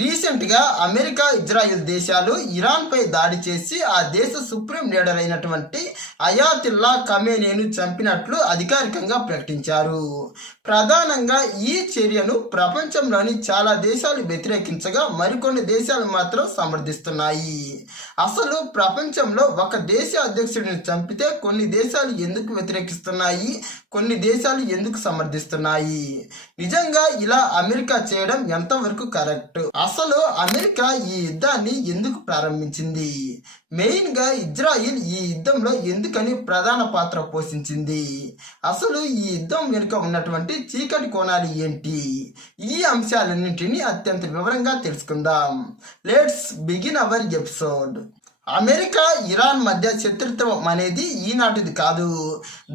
రీసెంట్గా America, Israel దేశాలు ఇరాన్పై దాడి చేసి ఆ దేశ సుప్రీం లీడర్ అయినటువంటి అయాతుల్లా ఖమేనీని చంపినట్లు అధికారికంగా ప్రకటించారు. ప్రధానంగా ఈ చర్యను ప్రపంచంలోని చాలా దేశాలు వ్యతిరేకించగా మరికొన్ని దేశాలు మాత్రం సమర్థిస్తున్నాయి. అసలు ప్రపంచంలో ఒక దేశ అధ్యక్షుడిని చంపితే కొన్ని దేశాలు ఎందుకు వ్యతిరేకిస్తున్నాయి, కొన్ని దేశాలు ఎందుకు సమర్థిస్తున్నాయి? నిజంగా ఇలా అమెరికా చేయడం ఎంతవరకు కరెక్ట్? అసలు అమెరికా ఈ యుద్ధాన్ని ఎందుకు ప్రారంభించింది? మెయిన్ గా ఇజ్రాయిల్ ఈ యుద్ధంలో ఎందుకని ప్రధాన పాత్ర పోషించింది? అసలు ఈ యుద్ధం వెనుక ఉన్నటువంటి చీకటి కోణాలు ఏంటి? ఈ అంశాలన్నింటినీ అత్యంత వివరంగా తెలుసుకుందాం. Let's begin our episode. America, Iran మధ్య శత్రుత్వం అనేది ఈనాటిది కాదు.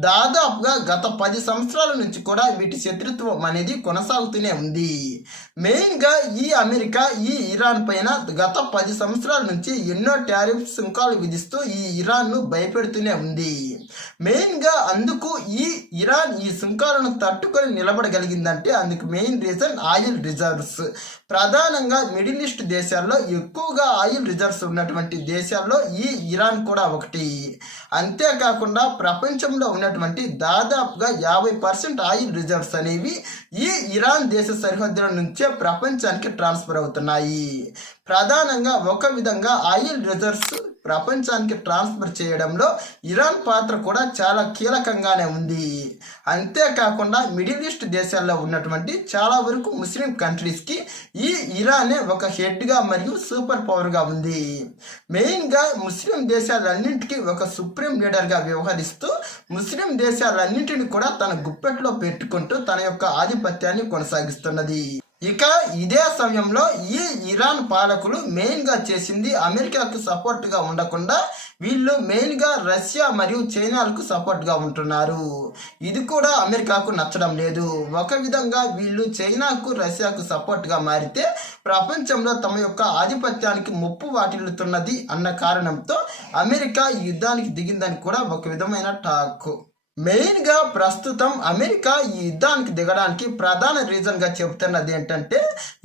దాదాపుగా గత 10 సంవత్సరాల నుంచి కూడా వీటి శత్రుత్వం అనేది కొనసాగుతూనే ఉంది. మెయిన్గా ఈ అమెరికా ఈ ఇరాన్ పైన గత 10 సంవత్సరాల నుంచి ఎన్నో టారిఫ్ సుంకాలు విధిస్తూ ఈ ఇరాన్ను భయపెడుతూనే ఉంది. మెయిన్గా అందుకు ఈ ఇరాన్ ఈ సుంకాలను తట్టుకొని నిలబడగలిగిందంటే అందుకు మెయిన్ రీజన్ ఆయిల్ రిజర్వ్స్. ప్రధానంగా మిడిల్ ఈస్ట్ దేశాల్లో ఎక్కువగా ఆయిల్ రిజర్వ్స్ ఉన్నటువంటి దేశాల్లో ఈ ఇరాన్ కూడా ఒకటి. అంతేకాకుండా ప్రపంచంలో ఉన్నటువంటి దాదాపుగా 50% ఆయిల్ రిజర్వ్స్ అనేవి ఈ ఇరాన్ దేశ సరిహద్దుల నుంచే ప్రపంచానికి ట్రాన్స్ఫర్ అవుతున్నాయి. ప్రధానంగా ఒక విధంగా ఆయిల్ రిజర్వ్స్ ప్రపంచానికి ట్రాన్స్ఫర్ చేయడంలో ఇరాన్ పాత్ర కూడా చాలా కీలకంగానే ఉంది. అంతేకాకుండా మిడిల్ ఈస్ట్ దేశాల్లో ఉన్నటువంటి చాలా వరకు ముస్లిం కంట్రీస్కి ఈ ఇరానే ఒక హెడ్గా మరియు సూపర్ పవర్గా ఉంది. మెయిన్గా ముస్లిం దేశాలన్నింటికీ ఒక సుప్రీం లీడర్గా వ్యవహరిస్తూ ముస్లిం దేశాలన్నింటినీ కూడా తన గుప్పెట్లో పెట్టుకుంటూ తన యొక్క ఆధిపత్యాన్ని కొనసాగిస్తున్నది. ఇక ఇదే సమయంలో ఈ ఇరాన్ పాలకులు మెయిన్గా చేసింది అమెరికాకు సపోర్ట్గా ఉండకుండా వీళ్ళు మెయిన్గా రష్యా మరియు చైనాలకు సపోర్ట్గా ఉంటున్నారు. ఇది కూడా అమెరికాకు నచ్చడం లేదు. ఒక విధంగా వీళ్ళు చైనాకు, రష్యాకు సపోర్ట్గా మారితే ప్రపంచంలో తమ యొక్క ఆధిపత్యానికి ముప్పు వాటిల్లుతున్నది అన్న కారణంతో అమెరికా ఈ యుద్ధానికి దిగిందని కూడా ఒక విధమైన టాక్. మెయిన్గా ప్రస్తుతం అమెరికా ఈ యుద్ధానికి దిగడానికి ప్రధాన రీజన్గా చెబుతున్నది ఏంటంటే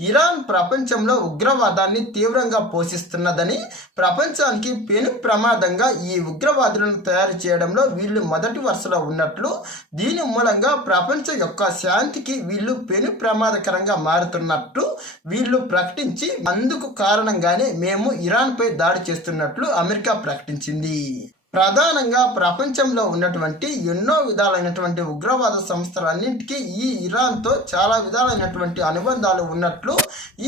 ఇరాన్ ప్రపంచంలో ఉగ్రవాదాన్ని తీవ్రంగా పోషిస్తున్నదని, ప్రపంచానికి పెను ప్రమాదంగా ఈ ఉగ్రవాదులను తయారు చేయడంలో వీళ్ళు మొదటి వరుసలో ఉన్నట్లు, దీని మూలంగా ప్రపంచం యొక్క శాంతికి వీళ్ళు పెను ప్రమాదకరంగా మారుతున్నట్టు వీళ్ళు ప్రకటించి అందుకు కారణంగానే మేము ఇరాన్పై దాడి చేస్తున్నట్లు అమెరికా ప్రకటించింది. ప్రధానంగా ప్రపంచంలో ఉన్నటువంటి ఎన్నో విధాలైనటువంటి ఉగ్రవాద సంస్థలన్నింటికీ ఈ ఇరాన్తో చాలా విధాలైనటువంటి అనుబంధాలు ఉన్నట్లు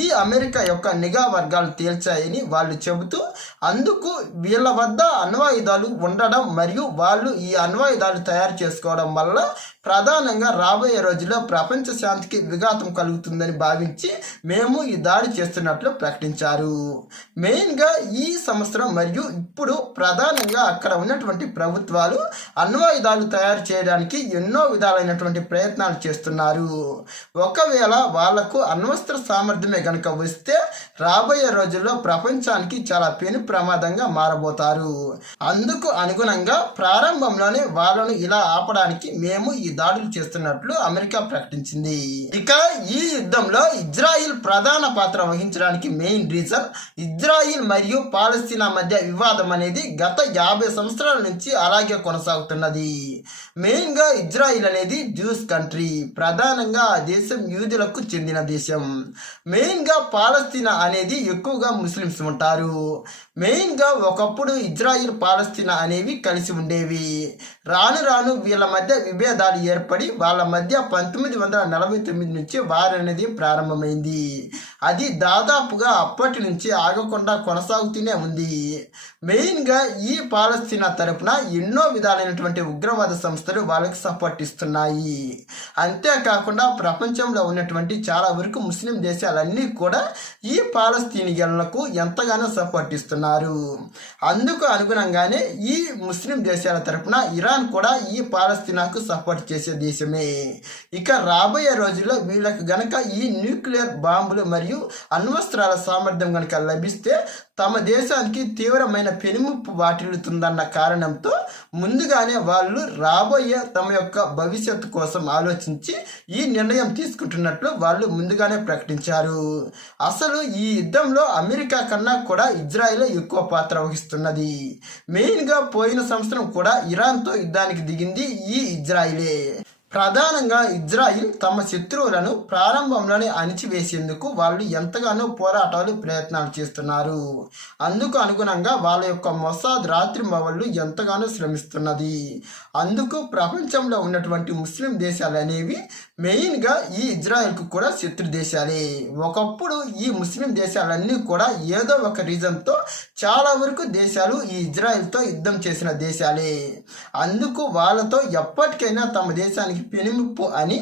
ఈ అమెరికా యొక్క నిఘా వర్గాలు తేల్చాయని వాళ్ళు చెబుతూ అందుకు వీళ్ళ వద్ద అణ్వాయుధాలు ఉండడం మరియు వాళ్ళు ఈ అణ్వాయుధాలు తయారు చేసుకోవడం వల్ల ప్రధానంగా రాబోయే రోజుల్లో ప్రపంచ శాంతికి విఘాతం కలుగుతుందని భావించి మేము ఈ దాడి చేస్తున్నట్లు ప్రకటించారు. మెయిన్గా ఈ సంవత్సరం మరియు ఇప్పుడు ప్రధానంగా అక్కడ ఉన్నటువంటి ప్రభుత్వాలు అణ్వాయుధాలు తయారు చేయడానికి ఎన్నో విధాలైనటువంటి ప్రయత్నాలు చేస్తున్నారు. ఒకవేళ వాళ్లకు అణ్వస్త్ర సామర్థ్యమే కనుక వస్తే రాబోయే రోజుల్లో ప్రపంచానికి చాలా పెను ప్రమాదంగా మారబోతారు. అందుకు అనుగుణంగా ప్రారంభంలోనే వాళ్ళను ఇలా ఆపడానికి మేము ఈ దాడులు చేస్తున్నట్లు అమెరికా ప్రకటించింది. ఇక ఈ యుద్ధంలో ఇజ్రాయిల్ ప్రధాన పాత్ర వహించడానికి మెయిన్ రీజన్ ఇజ్రాయిల్ మరియు పాలస్తీనా మధ్య వివాదం అనేది గత 50 సంవత్సరాల నుంచి అలాగే కొనసాగుతున్నది. మెయిన్గా ఇజ్రాయిల్ అనేది జ్యూస్ కంట్రీ. ప్రధానంగా ఆ దేశం యూదులకు చెందిన దేశం. మెయిన్గా పాలస్తీనా అనేది ఎక్కువగా ముస్లిమ్స్ ఉంటారు. మెయిన్గా ఒకప్పుడు ఇజ్రాయిల్, పాలస్తీనా అనేవి కలిసి ఉండేవి. రాను రాను వీళ్ళ మధ్య విభేదాలు ఏర్పడి వాళ్ళ మధ్య 1949 నుంచి వార్ అనేది ప్రారంభమైంది. అది దాదాపుగా అప్పటి నుంచి ఆగకుండా కొనసాగుతూనే ఉంది. మెయిన్గా ఈ పాలస్తీనా తరపున ఎన్నో విధాలైనటువంటి ఉగ్రవాద సంస్థలు వాళ్ళకి సపోర్ట్ ఇస్తున్నాయి. అంతేకాకుండా ప్రపంచంలో ఉన్నటువంటి చాలా వరకు ముస్లిం దేశాలన్నీ కూడా ఈ పాలస్తీనియన్లకు ఎంతగానో సపోర్ట్ ఇస్తున్నారు. అందుకు అనుగుణంగానే ఈ ముస్లిం దేశాల తరపున ఇరాన్ కూడా ఈ పాలస్తీనాకు సపోర్ట్ చేసే దేశమే. ఇక రాబోయే రోజుల్లో వీళ్ళకి గనక ఈ న్యూక్లియర్ బాంబులు మరియు అణ్వస్త్రాల సామర్థ్యం గనక లభిస్తే తమ దేశానికి తీవ్రమైన పెనుముప్పు వాటిల్లుతుందన్న కారణంతో ముందుగానే వాళ్ళు రాబోయే రాబోయే తమ యొక్క భవిష్యత్తు కోసం ఆలోచించి ఈ నిర్ణయం తీసుకుంటున్నట్లు వాళ్ళు ముందుగానే ప్రకటించారు. అసలు ఈ యుద్ధంలో అమెరికా కన్నా కూడా ఇజ్రాయెల్ ఎక్కువ పాత్ర వహిస్తున్నది. మెయిన్గా పోయిన సంవత్సరం కూడా ఇరాన్తో యుద్ధానికి దిగింది ఈ ఇజ్రాయిలే. ప్రధానంగా ఇజ్రాయిల్ తమ శత్రువులను ప్రారంభంలోనే అణిచివేసేందుకు వాళ్ళు ఎంతగానో పోరాటాలు ప్రయత్నాలు చేస్తున్నారు. అందుకు అనుగుణంగా వాళ్ళ యొక్క మొసాద్ రాత్రి మవళ్ళు ఎంతగానో శ్రమిస్తున్నది. అందుకు ప్రపంచంలో ఉన్నటువంటి ముస్లిం దేశాలు అనేవి మెయిన్గా ఈ ఇజ్రాయెల్కు కూడా శత్రు దేశాలే. ఒకప్పుడు ఈ ముస్లిం దేశాలన్నీ కూడా ఏదో ఒక రీజన్తో చాలా వరకు దేశాలు ఈ ఇజ్రాయెల్తో యుద్ధం చేసిన దేశాలే. అందుకు వాళ్ళతో ఎప్పటికైనా తమ దేశానికి పెనుముప్పు అని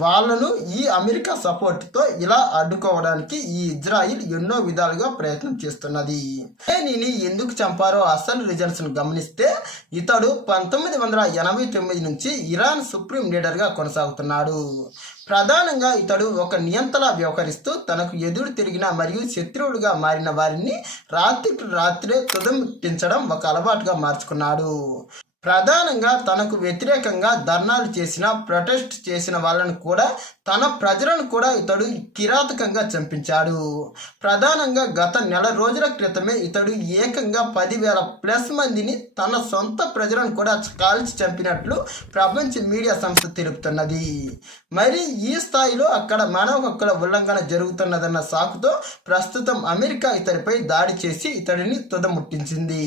వాళ్ళను ఈ అమెరికా సపోర్ట్తో ఇలా అడ్డుకోవడానికి ఈ ఇజ్రాయిల్ ఎన్నో విధాలుగా ప్రయత్నం చేస్తున్నది. ఖమేనీని ఎందుకు చంపారో అసలు రీజన్స్ గమనిస్తే ఇతడు 1989 నుంచి ఇరాన్ సుప్రీం లీడర్గా కొనసాగుతున్నాడు. ప్రధానంగా ఇతడు ఒక నియంతలా వ్యవహరిస్తూ తనకు ఎదురు తిరిగిన మరియు శత్రువులుగా మారిన వారిని రాత్రికి రాత్రే తుదముట్టించడం ఒక అలవాటుగా మార్చుకున్నాడు. ప్రధానంగా తనకు వ్యతిరేకంగా ధర్నాలు చేసిన ప్రొటెస్ట్ చేసిన వాళ్ళను కూడా తన ప్రజలను కూడా ఇతడు కిరాతకంగా చంపించాడు. ప్రధానంగా గత నెల రోజుల క్రితమే ఇతడు ఏకంగా 10,000+ మందిని తన సొంత ప్రజలను కూడా కాల్చి చంపినట్లు ప్రపంచ మీడియా సంస్థ తెలుపుతున్నది. మరి ఈ స్థాయిలో అక్కడ మానవ హక్కుల ఉల్లంఘన జరుగుతున్నదన్న సాకుతో ప్రస్తుతం అమెరికా ఇతడిపై దాడి చేసి ఇతడిని తుదముట్టించింది.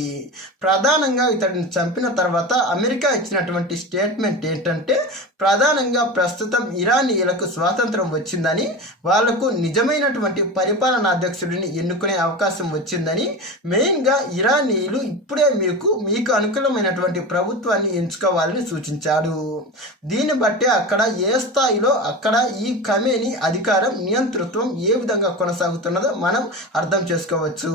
ప్రధానంగా ఇతడిని చంపిన తర్వాత అమెరికా ఇచ్చినటువంటి స్టేట్మెంట్ ఏంటంటే ప్రధానంగా ప్రస్తుతం ఇరానీయులకు స్వాతంత్రం వచ్చిందని, వాళ్లకు నిజమైనటువంటి పరిపాలనా అధ్యక్షుడిని ఎన్నుకునే అవకాశం వచ్చిందని, మెయిన్గా ఇరానీయులు ఇప్పుడే మీకు అనుకూలమైనటువంటి ప్రభుత్వాన్ని ఎంచుకోవాలని సూచించాడు. దీన్ని బట్టి అక్కడ ఏ స్థాయిలో అక్కడ ఈ ఖమేనీ అధికారం నియంతృత్వం ఏ విధంగా కొనసాగుతున్నదో మనం అర్థం చేసుకోవచ్చు.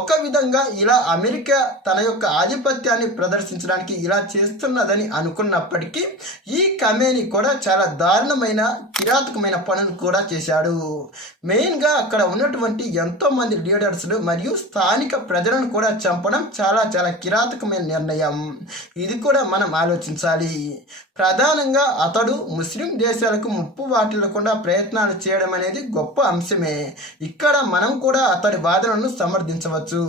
ఒక విధంగా ఇలా అమెరికా తన యొక్క ఆధిపత్యాన్ని ప్రదర్శించడానికి ఇలా చేస్తున్నదని అనుకున్నప్పటికీ ఈ ఖమేనీ కూడా చాలా దారుణమైన కిరాతకమైన పనులు కూడా చేశాడు. మెయిన్గా అక్కడ ఉన్నటువంటి ఎంతో మంది లీడర్స్లు మరియు స్థానిక ప్రజలను కూడా చంపడం చాలా చాలా కిరాతకమైన నిర్ణయం. ఇది కూడా మనం ఆలోచించాలి. ప్రధానంగా అతడు ముస్లిం దేశాలకు ముప్పు వాటిల్లకుండా ప్రయత్నాలు చేయడం అనేది గొప్ప అంశమే. ఇక్కడ మనం కూడా అతడి వాదనను సమర్థించవచ్చు.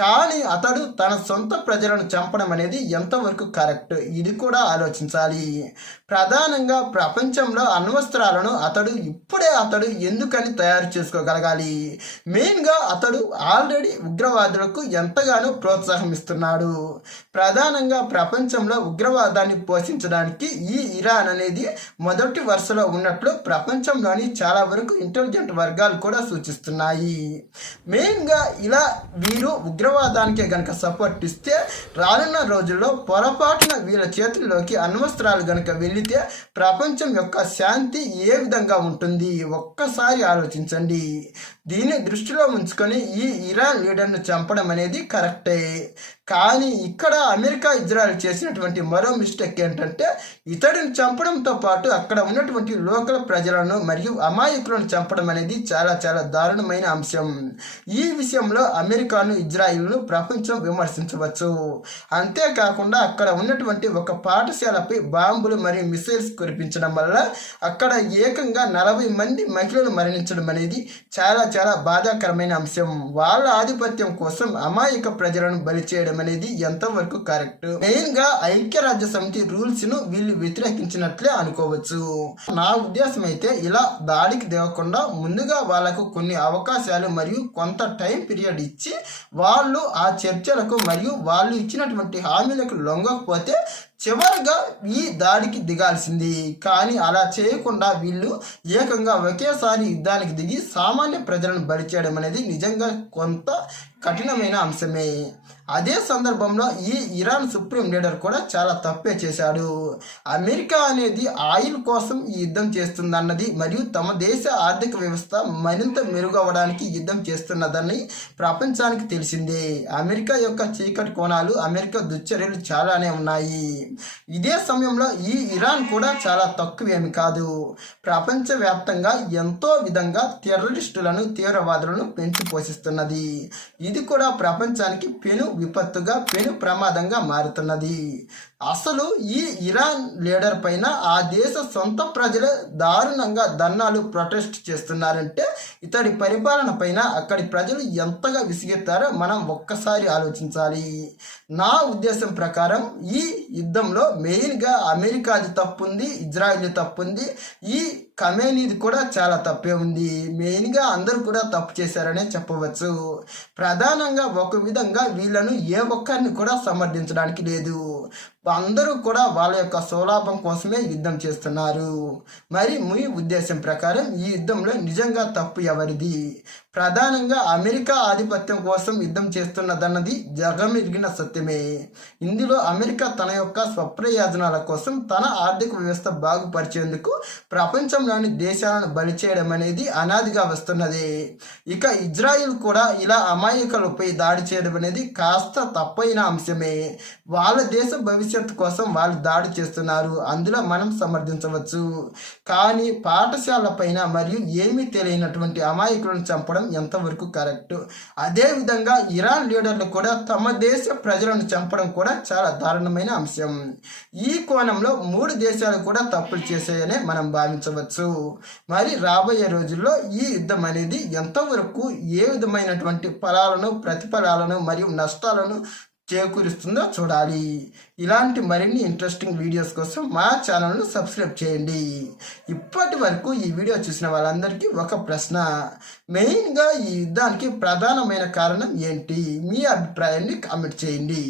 కానీ అతడు తన సొంత ప్రజలను చంపడం అనేది ఎంతవరకు కరెక్ట్, ఇది కూడా ఆలోచించాలి. ప్రధానంగా ప్రపంచంలో అణ్వస్త్రాలను అతడు ఎందుకని తయారు చేసుకోగలగాలి? మెయిన్గా అతడు ఆల్రెడీ ఉగ్రవాదులకు ఎంతగానో ప్రోత్సాహం ఇస్తున్నాడు. ప్రధానంగా ప్రపంచంలో ఉగ్రవాదాన్ని పోషించడానికి ఈ ఇరాన్ అనేది మొదటి వరుసలో ఉన్నట్లు ప్రపంచంలోని చాలా వరకు ఇంటెలిజెంట్ వర్గాలు కూడా సూచిస్తున్నాయి. మెయిన్గా ఇలా వీరు ఉగ్రవాదానికే గనక సపోర్ట్ ఇస్తే రానున్న రోజుల్లో పొరపాటున వీళ్ళ చేతుల్లోకి అణ్వస్త్రాలు గనక వెళితే ప్రపంచం యొక్క శాంతి ఏ విధంగా ఉంటుంది ఒక్కసారి ఆలోచించండి. దీన్ని దృష్టిలో ఉంచుకొని ఈ ఇరాన్ లీడర్ను చంపడం అనేది కరెక్టే. కానీ ఇక్కడ అమెరికా ఇజ్రాయెల్ చేసినటువంటి మరో మిస్టేక్ ఏంటంటే ఇతడిని చంపడంతో పాటు అక్కడ ఉన్నటువంటి లోకల్ ప్రజలను మరియు అమాయకులను చంపడం అనేది చాలా చాలా దారుణమైన అంశం. ఈ విషయంలో అమెరికాను ఇజ్రాయిల్ను ప్రపంచం విమర్శించవచ్చు. అంతేకాకుండా అక్కడ ఉన్నటువంటి ఒక పాఠశాలపై బాంబులు మరియు మిసైల్స్ కురిపించడం వల్ల అక్కడ ఏకంగా 40 మంది మహిళలు మరణించడం అనేది చాలా చాలా బాధాకరమైన అంశం. వాళ్ళ ఆధిపత్యం కోసం అమాయక ప్రజలను బలి చేయడం అనేది ఎంతవరకు కరెక్ట్? మెయిన్ గా ఐక్యరాజ్య సమితి రూల్స్ ను వీళ్ళు వ్యతిరేకించినట్లే అనుకోవచ్చు. నా ఉద్దేశం అయితే ఇలా దాడికి దిగకుండా ముందుగా వాళ్ళకు కొన్ని అవకాశాలు మరియు కొంత టైం పీరియడ్ ఇచ్చి వాళ్ళు ఆ చర్చలకు మరియు వాళ్ళు ఇచ్చినటువంటి హామీలకు లొంగకపోతే చివరిగా ఈ దాడికి దిగాల్సింది. కానీ అలా చేయకుండా వీళ్ళు ఏకంగా ఒకేసారి యుద్ధానికి దిగి సామాన్య ప్రజలను బలి చేయడం అనేది నిజంగా కొంత కఠినమైన అంశమే. అదే సందర్భంలో ఈ ఇరాన్ సుప్రీం లీడర్ కూడా చాలా తప్పే చేశాడు. అమెరికా అనేది ఆయిల్ కోసం ఈ యుద్ధం చేస్తుందన్నది మరియు తమ దేశ ఆర్థిక వ్యవస్థ మరింత మెరుగవడానికి యుద్ధం చేస్తున్నదని ప్రపంచానికి తెలిసిందే. అమెరికా యొక్క చీకటి కోణాలు, అమెరికా దుశ్చర్యలు చాలానే ఉన్నాయి. ఇదే సమయంలో ఈ ఇరాన్ కూడా చాలా తక్కువేమి కాదు. ప్రపంచవ్యాప్తంగా ఎంతో విధంగా టెర్రరిస్టులను, తీవ్రవాదులను పెంచి పోషిస్తున్నది. ఇది కూడా ప్రపంచానికి పెను విపత్తుగా, పెను ప్రమాదంగా మారుతున్నది. అసలు ఈ ఇరాన్ లీడర్ పైన ఆ దేశ సొంత ప్రజలే దారుణంగా ధర్నాలు ప్రొటెస్ట్ చేస్తున్నారంటే ఇతడి పరిపాలన పైన అక్కడి ప్రజలు ఎంతగా విసిగెత్తారో మనం ఒక్కసారి ఆలోచించాలి. నా ఉద్దేశం ప్రకారం ఈ యుద్ధంలో మెయిన్గా అమెరికాది తప్పుంది, ఇజ్రాయిల్ తప్పుంది, ఈ ఖమేనీది కూడా చాలా తప్పే ఉంది. మెయిన్గా అందరూ కూడా తప్పు చేశారనే చెప్పవచ్చు. ప్రధానంగా ఒక విధంగా వీళ్ళను ఏ ఒక్కరిని కూడా సమర్థించడానికి లేదు. అందరూ కూడా వాళ్ళ యొక్క స్వలాభం కోసమే యుద్ధం చేస్తున్నారు. మరి మీ ఉద్దేశం ప్రకారం ఈ యుద్ధంలో నిజంగా తప్పు ఎవరిది? ప్రధానంగా అమెరికా ఆధిపత్యం కోసం యుద్ధం చేస్తున్నదన్నది జగమెరిగిన సత్యమే. ఇందులో అమెరికా తన యొక్క స్వప్రయోజనాల కోసం తన ఆర్థిక వ్యవస్థ బాగుపరిచేందుకు ప్రపంచంలోని దేశాలను బలి చేయడం అనేది అనాదిగా వస్తున్నది. ఇక ఇజ్రాయిల్ కూడా ఇలా అమాయకులపై దాడి చేయడం అనేది కాస్త తప్పైన అంశమే. వాళ్ళ దేశ భవిష్యత్తు కోసం వాళ్ళు దాడి చేస్తున్నారు, అందులో మనం సమర్థించవచ్చు. కానీ పాఠశాల పైన మరియు ఏమీ తెలియనటువంటి అమాయకులను చంపడం ఎంతవరకు కరెక్ట్? అదేవిధంగా ఇరాన్ లీడర్లు కూడా తమ దేశ ప్రజలను చంపడం కూడా చాలా దారుణమైన అంశం. ఈ కోణంలో 3 దేశాలు కూడా తప్పులు చేశాయనే మనం భావించవచ్చు. మరి రాబోయే రోజుల్లో ఈ యుద్ధం అనేది ఎంతవరకు ఏ విధమైనటువంటి ఫలాలను, ప్రతిఫలాలను మరియు నష్టాలను చేకూరుస్తుందో చూడాలి. ఇలాంటి మరిన్ని ఇంట్రెస్టింగ్ వీడియోస్ కోసం మా ఛానల్ను సబ్స్క్రైబ్ చేయండి. ఇప్పటి వరకు ఈ వీడియో చూసిన వాళ్ళందరికీ ఒక ప్రశ్న, మెయిన్గా ఈ యుద్ధానికి ప్రధానమైన కారణం ఏంటి? మీ అభిప్రాయాన్ని కామెంట్ చేయండి.